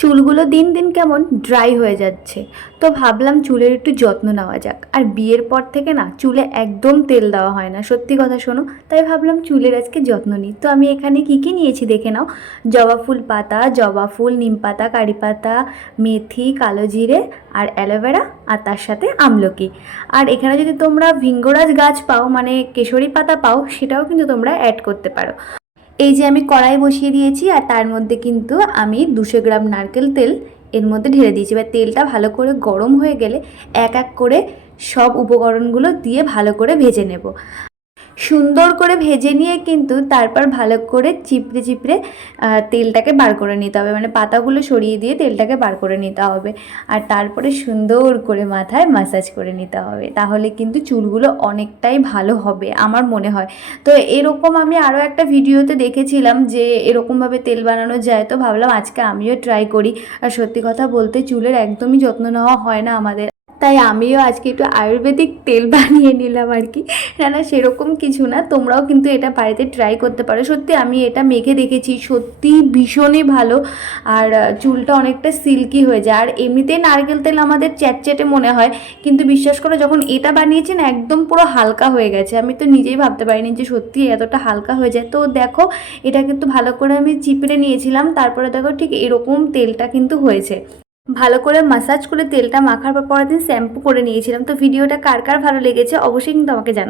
চুলগুলো দিন দিন কেমন ড্রাই হয়ে যাচ্ছে, তো ভাবলাম চুলের একটু যত্ন নেওয়া যাক। আর বিয়ের পর থেকে না চুলে একদম তেল দেওয়া হয় না, সত্যি কথা শোনো। তাই ভাবলাম চুলের আজকে যত্ন নিই। তো আমি এখানে কি কি নিয়েছি দেখে নাও। জবা ফুল পাতা, জবা ফুল, নিম পাতা, কারি পাতা, মেথি, কালো জিরে আর অ্যালোভেরা, আর তার সাথে আমলকি। আর এখানে যদি তোমরা ভিঙ্গরাজ গাছ পাও, মানে কেশরি পাতা পাও, সেটাও কিন্তু তোমরা অ্যাড করতে পারো। এই যে আমি কড়াই বসিয়ে দিয়েছি, আর তার মধ্যে কিন্তু আমি 200 গ্রাম নারকেল তেল এর মধ্যে ঢেলে দিয়েছি। এবার তেলটা ভালো করে গরম হয়ে গেলে এক এক করে সব উপকরণগুলো দিয়ে ভালো করে ভেজে নেব। সুন্দর করে ভেজে নিয়ে কিন্তু তারপর ভালো করে চিপড়ে চিপড়ে তেলটাকে বার করে নিতে হবে, মানে পাতাগুলো সরিয়ে দিয়ে তেলটাকে বার করে নিতে হবে। আর তারপরে সুন্দর করে মাথায় ম্যাসাজ করে নিতে হবে, তাহলে কিন্তু চুলগুলো অনেকটাই ভালো হবে আমার মনে হয়। তো এরকম আমি আরও একটা ভিডিওতে দেখেছিলাম যে এরকমভাবে তেল বানানো যায়, তো ভাবলাম আজকে আমিও ট্রাই করি। আর সত্যি কথা বলতে চুলের একদমই যত্ন নেওয়া হয় না আমাদের, তাই আমিও আজকে একটু আয়ুর্বেদিক তেল বানিয়ে নিলাম আর কি। না না, সেরকম কিছু না, তোমরাও কিন্তু এটা বাড়িতে ট্রাই করতে পারো। সত্যি আমি এটা মেখে দেখেছি, সত্যি ভীষণই ভালো। আর চুলটা অনেকটা সিল্কি হয়ে যায়। আর এমনিতেই নারকেল তেল আমাদের চ্যাটচ্যাটে মনে হয়, কিন্তু বিশ্বাস করো যখন এটা বানিয়েছি না একদম পুরো হালকা হয়ে গেছে। আমি তো নিজেই ভাবতে পারিনি যে সত্যি এতটা হালকা হয়ে যায়। তো দেখো, এটা কিন্তু ভালো করে আমি চিপড়ে নিয়েছিলাম, তারপরে দেখো ঠিক এরকম তেলটা কিন্তু হয়েছে। ভালো করে মাসাজ করে তেলটা মাখার পর পরের দিন শ্যাম্পু করে নিয়েছিলাম। তো ভিডিওটা কার কার ভালো লেগেছে অবশ্যই কিন্তু আমাকে জানাও।